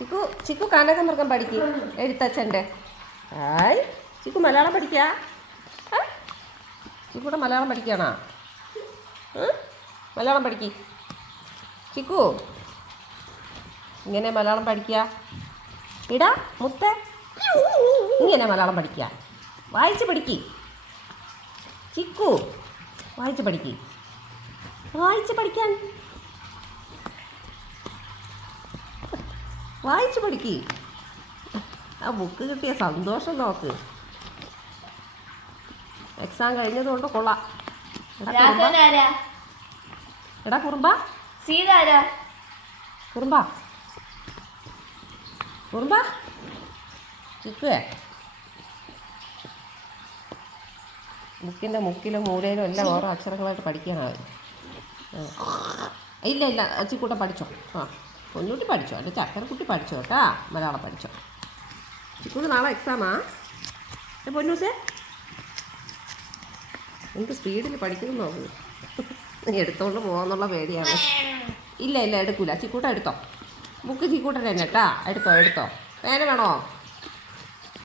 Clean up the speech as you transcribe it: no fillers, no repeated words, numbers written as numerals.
ചിക്കു ചിക്കു കനകമൃഗം പഠിക്ക് എഴുത്തച്ഛൻ്റെ. ആയ് ചിക്കു മലയാളം പഠിക്കാ? ചിക്കൂടെ മലയാളം പഠിക്കണോ? മലയാളം പഠിക്ക് ചിക്കു. ഇങ്ങനെ മലയാളം പഠിക്കുക. ഇടാ മുത്തേ, ഇങ്ങനെ മലയാളം പഠിക്കുക. വായിച്ച് പഠിക്ക് ചിക്കു. വായിച്ച് പഠിക്ക്. വായിച്ച് പഠിക്കാൻ വായിച്ച് പഠിക്ക്. ആ ബുക്ക് കിട്ടിയ സന്തോഷം നോക്ക്. എക്സാം കഴിഞ്ഞതുകൊണ്ട് കൊള്ളാം. എടാ കുറുമ്പ കുറുമ്പ കുറുമ്പ ചിക്കുവേ, ബുക്കിൻ്റെ മുക്കിലും മൂലയിലും എല്ലാം ഓരോ അക്ഷരങ്ങളായിട്ട് പഠിക്കണം അവർ. ഇല്ല ഇല്ല ചിക്കൂട്ട പഠിച്ചോ. പൊന്നൂട്ടി പഠിച്ചോ, എൻ്റെ ചക്കരക്കുട്ടി പഠിച്ചോ കേട്ടാ. മലയാളം പഠിച്ചോ. ചിക്കൂട്ട് നാളെ എക്സാമാ പൊന്നൂസേ. എന്ത് സ്പീഡിൽ പഠിക്കുന്നു നോക്കൂ. എടുത്തോണ്ട് പോകാന്നുള്ള പേടിയാണ്. ഇല്ല ഇല്ല എടുക്കൂല. ചിക്കൂട്ട എടുത്തോ, ബുക്ക് ചിക്കൂട്ട തന്നെ കേട്ടാ. എടുത്തോ പേന വേണോ?